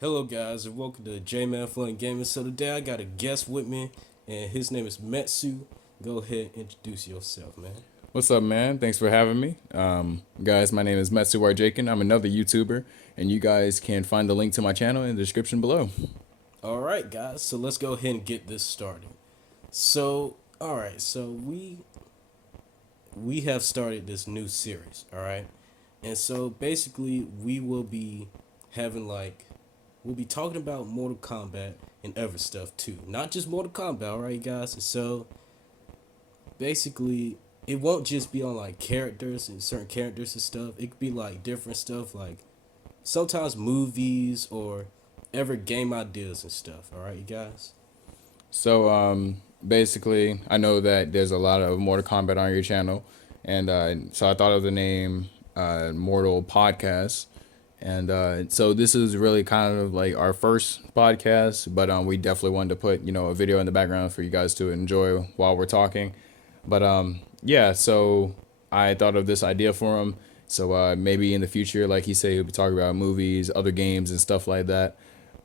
Hello, guys, and welcome to JmanFlameGaming. So today I got a guest with me, and his name is Metsu. Go ahead and introduce yourself, man. What's up, man? Thanks for having me. Guys, my name is MetsuRjKen. I'm another YouTuber, and you guys can find the link to my channel in the description below. All right, guys. So let's go ahead and get this started. All right. So we have started this new series. All right, and so basically we will be having we'll be talking about Mortal Kombat and other stuff too, not just Mortal Kombat. All right, guys. So basically it won't just be on like characters and certain characters and stuff. It could be like different stuff, like sometimes movies or ever game ideas and stuff. All right, you guys. Basically, I know that there's a lot of Mortal Kombat on your channel, and so I thought of the name Mortal Podcast. And so this is really kind of like our first podcast, but we definitely wanted to put a video in the background for you guys to enjoy while we're talking. But yeah, so I thought of this idea for him. So maybe in the future, like he said, he'll be talking about movies, other games, and stuff like that.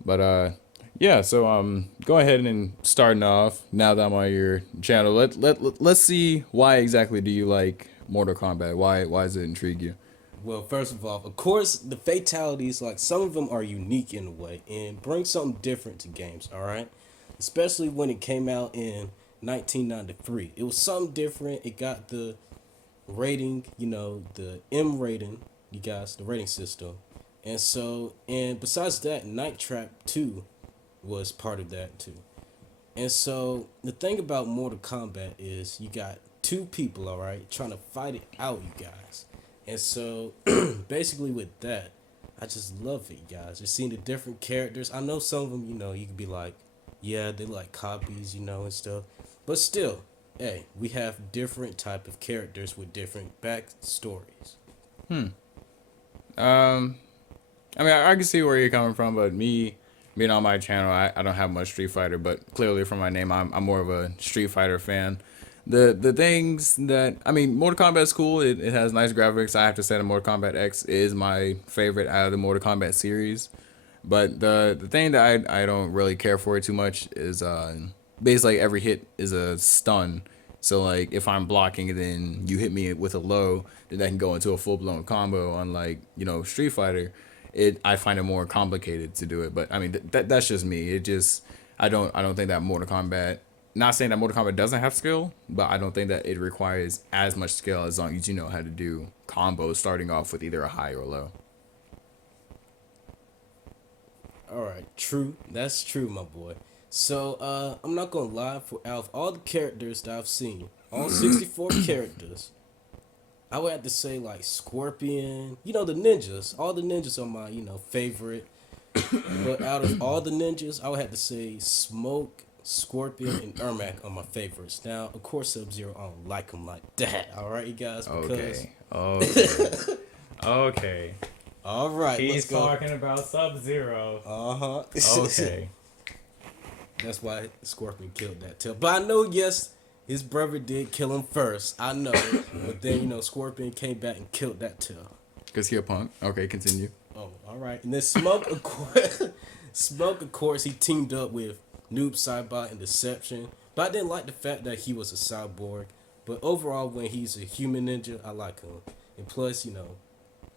But yeah, so go ahead and starting off now that I'm on your channel. Let's see, why exactly do you like Mortal Kombat? Why does it intrigue you? Well, first of course, the fatalities, like some of them are unique in a way and bring something different to games, all right? Especially when it came out in 1993. It was something different. It got the rating, the M rating, you guys, the rating system. And besides that, Night Trap 2 was part of that too. And so the thing about Mortal Kombat is you got two people, all right, trying to fight it out, you guys. And so basically with that, I just love it, you guys. Just seeing the different characters. I know some of them, you could be like, yeah, they like copies, and stuff. But still, hey, we have different type of characters with different backstories. Um, I mean, I can see where you're coming from, but me being on my channel, I don't have much Street Fighter, but clearly from my name, I'm more of a Street Fighter fan. The things that I mean, Mortal Kombat is cool. It has nice graphics. I have to say, the Mortal Kombat X is my favorite out of the Mortal Kombat series. But the thing that I don't really care for it too much is basically every hit is a stun. So like if I'm blocking and then you hit me with a low, then that can go into a full blown combo. Unlike Street Fighter, I find it more complicated to do it. But I mean that's just me. It just I don't think that Mortal Kombat. Not saying that Mortal Kombat doesn't have skill, but I don't think that it requires as much skill as long as you know how to do combos starting off with either a high or a low. All right, true. That's true, my boy. So, I'm not gonna lie. For out of all the characters that I've seen, all 64 characters, I would have to say like Scorpion. The ninjas. All the ninjas are my favorite. But out of all the ninjas, I would have to say Smoke, Scorpion, and Ermac are my favorites. Now, of course, Sub Zero, I don't like him like that. All right, you guys, because Okay. Okay. Okay. all right, let's He's go. talking about Sub Zero. Uh huh. Okay. That's why Scorpion killed that tail. But I know, yes, his brother did kill him first. I know. But then, Scorpion came back and killed that tail. Because he a punk. Okay, continue. Oh, all right. And then Smoke, of course, Smoke, of course, he teamed up with Noob Saibot and Deception. But I didn't like the fact that he was a cyborg. But overall, when he's a human ninja, I like him. And plus, who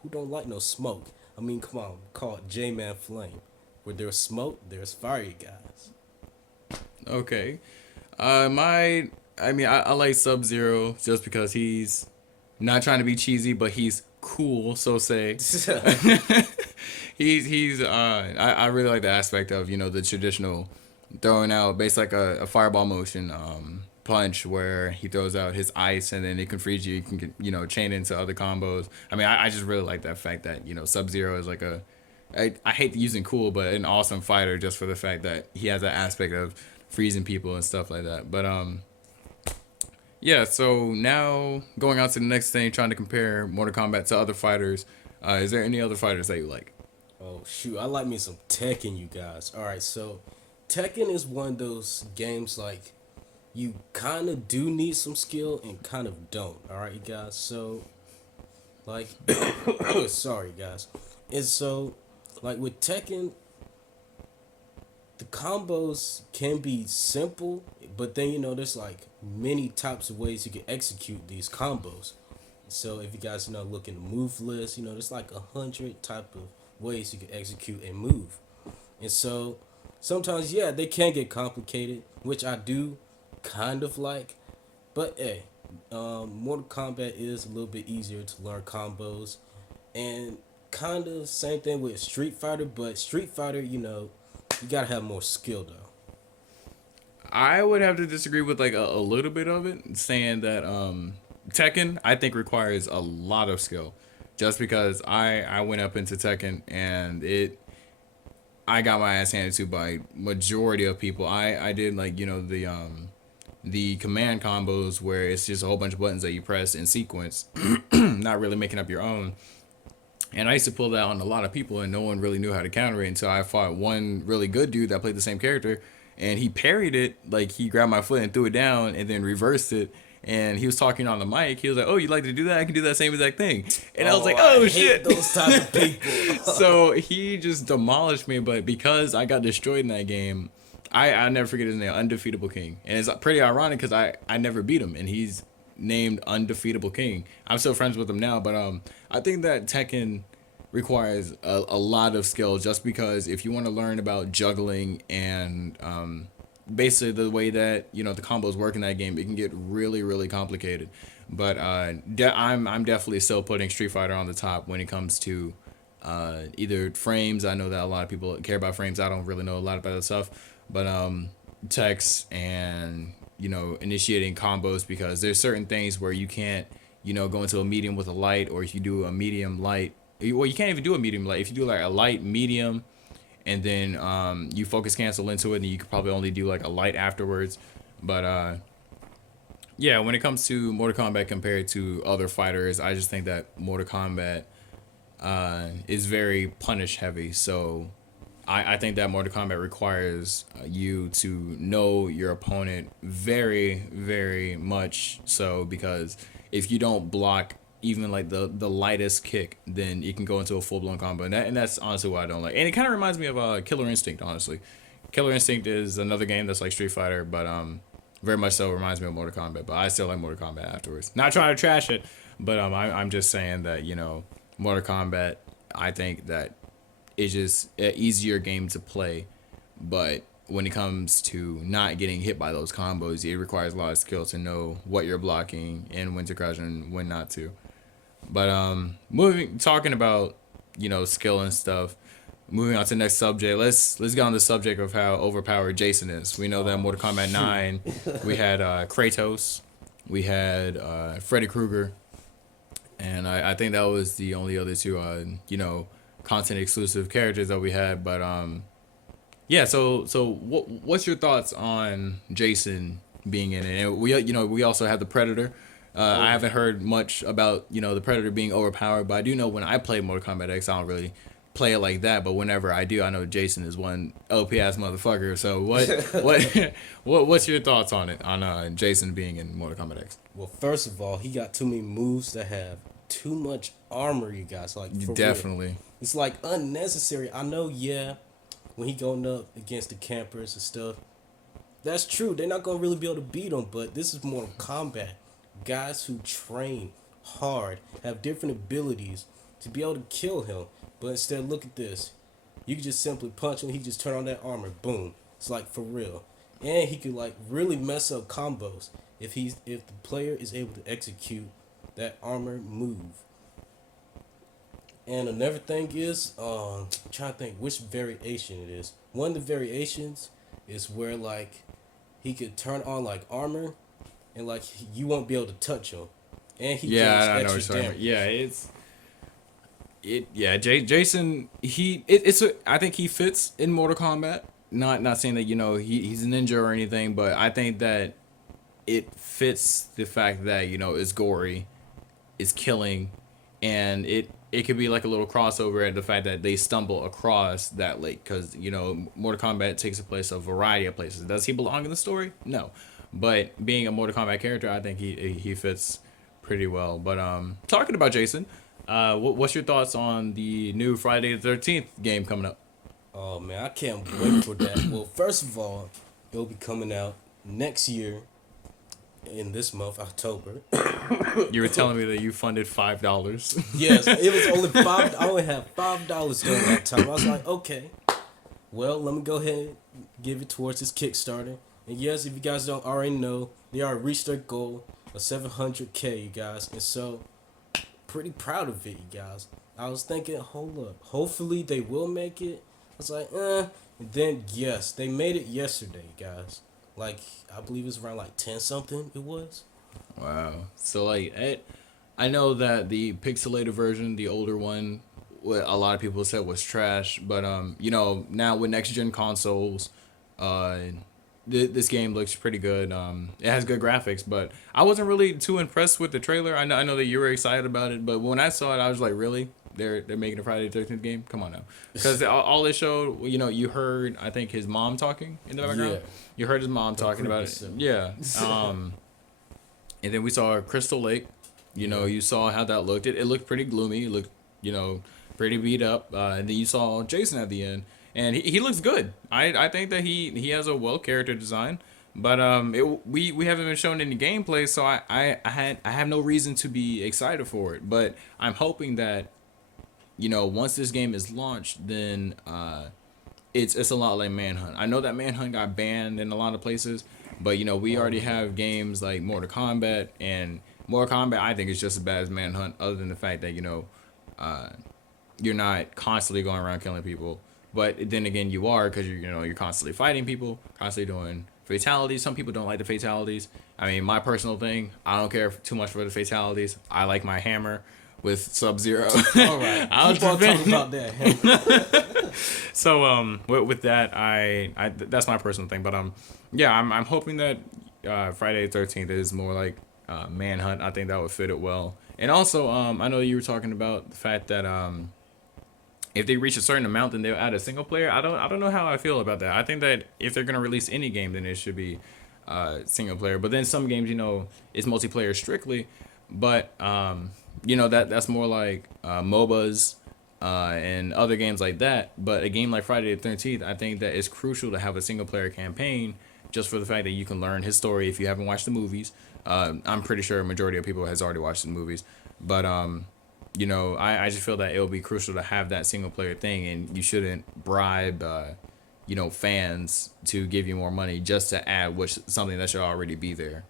don't like no smoke? I mean, come on, call it Jman Flame. Where there's smoke, there's fire, you guys. Okay. I mean, I like Sub Zero just because he's not trying to be cheesy, but he's cool. So say I really like the aspect of the traditional throwing out based like a fireball motion punch where he throws out his ice and then it can freeze you. You can chain into other combos. I mean, I just really like that fact that Sub Zero is like I hate using cool, but an awesome fighter just for the fact that he has that aspect of freezing people and stuff like that. But yeah. So now going on to the next thing, trying to compare Mortal Kombat to other fighters. Is there any other fighters that you like? Oh shoot, I like me some Tekken, you guys. All right, so Tekken is one of those games like you kind of do need some skill and kind of don't. All right, you guys. So like, sorry guys. And so like with Tekken, the combos can be simple, but then there's like many types of ways you can execute these combos. So if you guys look in the move list, there's like 100 type of ways you can execute and move. And so sometimes, yeah, they can get complicated, which I do kind of like. But hey, Mortal Kombat is a little bit easier to learn combos, and kind of same thing with Street Fighter. But Street Fighter, you gotta have more skill though. I would have to disagree with like a little bit of it, saying that Tekken I think requires a lot of skill, just because I went up into Tekken and I got my ass handed to by majority of people. I did like the command combos where it's just a whole bunch of buttons that you press in sequence, not really making up your own. And I used to pull that on a lot of people, and no one really knew how to counter it until I fought one really good dude that played the same character, and he parried it. Like he grabbed my foot and threw it down, and then reversed it. And he was talking on the mic. He was like, "Oh, you like to do that? I can do that same exact thing." And I was like, I "Oh hate shit!" those type of people. So he just demolished me. But because I got destroyed in that game, I never forget his name, Undefeatable King. And it's pretty ironic because I never beat him, and he's named Undefeatable King. I'm still friends with him now, but I think that Tekken requires a lot of skill, just because if you want to learn about juggling and basically the way that the combos work in that game, it can get really really complicated. But I'm definitely still putting Street Fighter on the top when it comes to either frames. I know that a lot of people care about frames. I don't really know a lot about that stuff, but text and initiating combos, because there's certain things where you can't go into a medium with a light, or if you do a medium light, well, you can't even do a medium light. If you do like a light medium and then you focus cancel into it, then you could probably only do like a light afterwards. But yeah, when it comes to Mortal Kombat compared to other fighters, I just think that Mortal Kombat is very punish heavy. So I think that Mortal Kombat requires you to know your opponent very, very much so, because if you don't block even like the lightest kick, then you can go into a full-blown combo. And that's honestly what I don't like. And it kind of reminds me of Killer Instinct, honestly. Killer Instinct is another game that's like Street Fighter, but very much so reminds me of Mortal Kombat. But I still like Mortal Kombat afterwards. Not trying to trash it, but I'm just saying that Mortal Kombat, I think that it's just an easier game to play, but when it comes to not getting hit by those combos, it requires a lot of skill to know what you're blocking and when to crouch and when not to. But talking about skill and stuff. Moving on to the next subject, let's get on the subject of how overpowered Jason is. We know that in Mortal Kombat 9, we had Kratos, we had Freddy Krueger, and I think that was the only other two content exclusive characters that we had. But yeah, so what's your thoughts on Jason being in it? And we also have the Predator. I haven't heard much about the Predator being overpowered, but I do know when I play Mortal Kombat X, I don't really play it like that. But whenever I do, I know Jason is one OP ass motherfucker. So what's your thoughts on it, on Jason being in Mortal Kombat X? Well, first of all, he got too many moves that have too much armor, you guys. Like, for Definitely. real. It's like unnecessary. I know, yeah, when he going up against the campers and stuff, that's true. They're not gonna really be able to beat him. But this is Mortal Kombat. Guys who train hard have different abilities to be able to kill him. But instead, look at this. You can just simply punch him. He just turn on that armor. Boom. It's like for real. And he could like really mess up combos if the player is able to execute that armor move. And another thing is, I'm trying to think which variation it is. One of the variations is where like he could turn on like armor, and like you won't be able to touch him, and he Yeah, I know extra what you're damage. Yeah, Jason, I think he fits in Mortal Kombat. Not saying that he's a ninja or anything, but I think that it fits the fact that it's gory, it's killing, and it could be like a little crossover at the fact that they stumble across that lake, because Mortal Kombat takes a place a variety of places. Does he belong in the story? No, but being a Mortal Kombat character, I think he fits pretty well. But talking about Jason, what's your thoughts on the new Friday the 13th game coming up? Oh man, I can't wait for that. Well, first of all, it'll be coming out next year in this month, October. You were telling me that you funded $5. Yes, it was only five. I only had $5 during that time. I was like, okay, well, let me go ahead and give it towards this Kickstarter. And yes, if you guys don't already know, they already reached their goal of 700K, you guys. And so, pretty proud of it, you guys. I was thinking, hold up, hopefully they will make it. I was like, And then, yes, they made it yesterday, guys. Like, I believe it was around like 10 something, it was. Wow. So like I know that the pixelated version, the older one, what a lot of people said was trash, but now with next gen consoles, uh this game looks pretty good. It has good graphics, but I wasn't really too impressed with the trailer. I know that you were excited about it, but when I saw it, I was like, really? They're making a Friday the 13th game? Come on now. Because all it showed, you heard, I think, his mom talking in the background. Yeah. You heard his mom talking about it. Simple. Yeah. And then we saw Crystal Lake. You saw how that looked. It looked pretty gloomy. It looked, pretty beat up. And then you saw Jason at the end, and he looks good. I think that he has a well character design, but we haven't been shown any gameplay, so I have no reason to be excited for it. But I'm hoping that once this game is launched, then it's a lot like Manhunt. I know that Manhunt got banned in a lot of places, but we already have games like Mortal Kombat, and Mortal Kombat I think is just as bad as Manhunt, other than the fact that you're not constantly going around killing people. But then again, you are, because you're constantly fighting people, constantly doing fatalities. Some people don't like the fatalities. I mean, my personal thing, I don't care too much for the fatalities. I like my hammer with Sub-Zero. All right. I was Keep on talking about that. So with that, I that's my personal thing. But yeah, I'm hoping that Friday the 13th is more like Manhunt. I think that would fit it well. And also, I know you were talking about the fact that if they reach a certain amount, then they'll add a single player. I don't know how I feel about that. I think that if they're gonna release any game, then it should be single player. But then some games, it's multiplayer strictly. But that's more like MOBAs and other games like that. But a game like Friday the 13th, I think that it's crucial to have a single player campaign, just for the fact that you can learn his story if you haven't watched the movies. I'm pretty sure a majority of people has already watched the movies, but I just feel that it'll be crucial to have that single player thing, and you shouldn't bribe fans to give you more money just to add something that should already be there.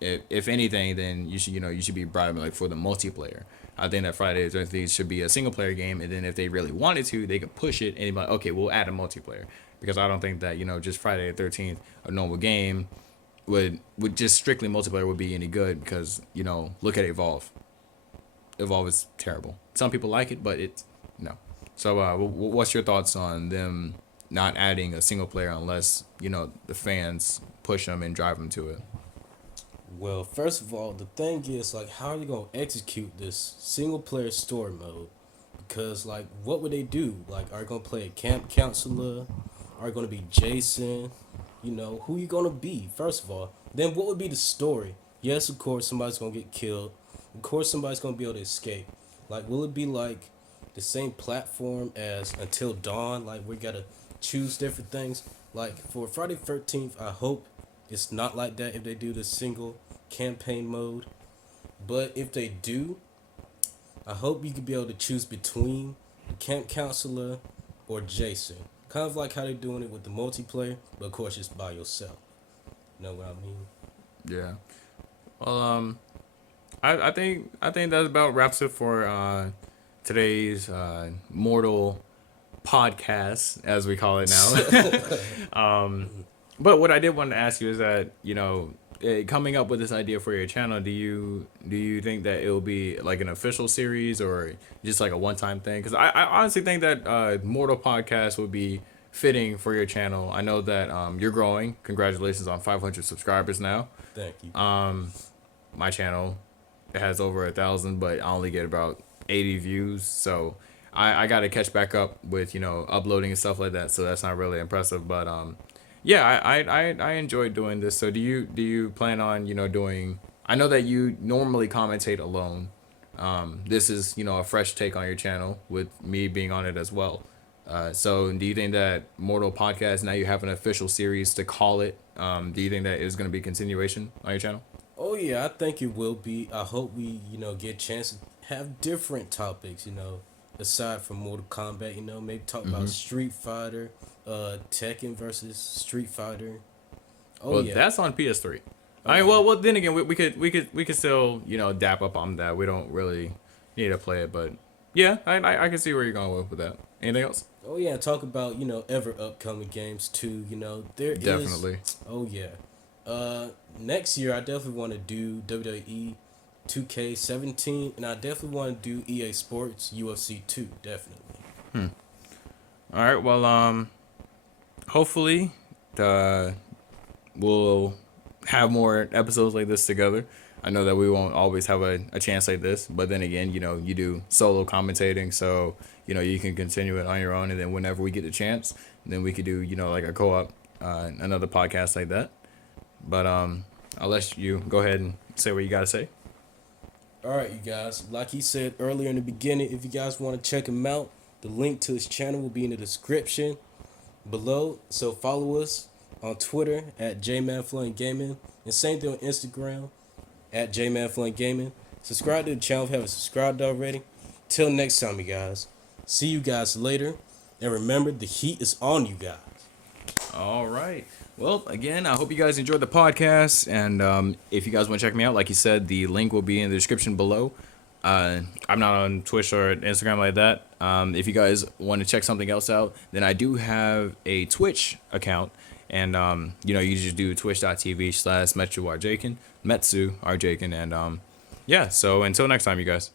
If anything, then you should be bribing like for the multiplayer. I think that Friday the 13th should be a single player game, and then if they really wanted to, they could push it and be like, okay, we'll add a multiplayer, because I don't think that just Friday the 13th, a normal game, would just strictly multiplayer would be any good, because look at Evolve. Evolve is terrible. Some people like it, but it's no. So what's your thoughts on them not adding a single player unless the fans push them and drive them to it? Well, first of all, the thing is, like, how are you going to execute this single player story mode? Because, like, what would they do? Like, are you going to play a camp counselor? Are you going to be Jason? Who you going to be, first of all? Then what would be the story? Yes, of course, somebody's going to get killed. Of course, somebody's going to be able to escape. Like, will it be, like, the same platform as Until Dawn? Like, we got to choose different things? Like, for Friday 13th, I hope it's not like that if they do the single campaign mode. But if they do, I hope you can be able to choose between the camp counselor or Jason. Kind of like how they're doing it with the multiplayer, but of course just by yourself. You know what I mean? Yeah. Well, I think that about wraps it for today's mortal podcast, as we call it now. But what I did want to ask you is that coming up with this idea for your channel, do you think that it will be like an official series or just like a one-time thing? Because I honestly think that Mortal Podcast would be fitting for your channel. I know that you're growing. Congratulations on 500 subscribers now. Thank you. My channel, it has over 1,000, but I only get about 80 views. So I got to catch back up with uploading and stuff like that. So that's not really impressive, but yeah, I enjoy doing this. So do you plan on doing? I know that you normally commentate alone. This is a fresh take on your channel with me being on it as well. So do you think that Mortal Podcast, now you have an official series to call it, do you think that is going to be continuation on your channel? Oh yeah, I think it will be. I hope we, get a chance to have different topics, aside from Mortal Kombat, maybe talk about Street Fighter, Tekken versus Street Fighter. Oh Well, yeah. that's on PS3. I mean, well, then again, we could still, dap up on that. We don't really need to play it, but yeah, I can see where you're going with that. Anything else? Oh yeah, talk about, ever upcoming games too, there is. Definitely. Oh yeah. Next year I definitely want to do WWE 2K17, and I definitely want to do EA Sports UFC 2, definitely. All right. Well, hopefully, we'll have more episodes like this together. I know that we won't always have a chance like this, but then again, you do solo commentating, so you can continue it on your own, and then whenever we get the chance, then we could do like a co-op, another podcast like that. But I'll let you go ahead and say what you gotta say. All right, you guys. Like he said earlier in the beginning, if you guys want to check him out, the link to his channel will be in the description below. So follow us on Twitter at JmanFlameGaming, and same thing on Instagram at JmanFlameGaming. Subscribe to the channel if you haven't subscribed already. Till next time, you guys. See you guys later, and remember, the heat is on, you guys. All right. Well, again, I hope you guys enjoyed the podcast. And if you guys want to check me out, like you said, the link will be in the description below. I'm not on Twitch or Instagram like that. If you guys want to check something else out, then I do have a Twitch account. And, you just do twitch.tv/MetsuRjKen, MetsuRjKen. And, yeah, so until next time, you guys.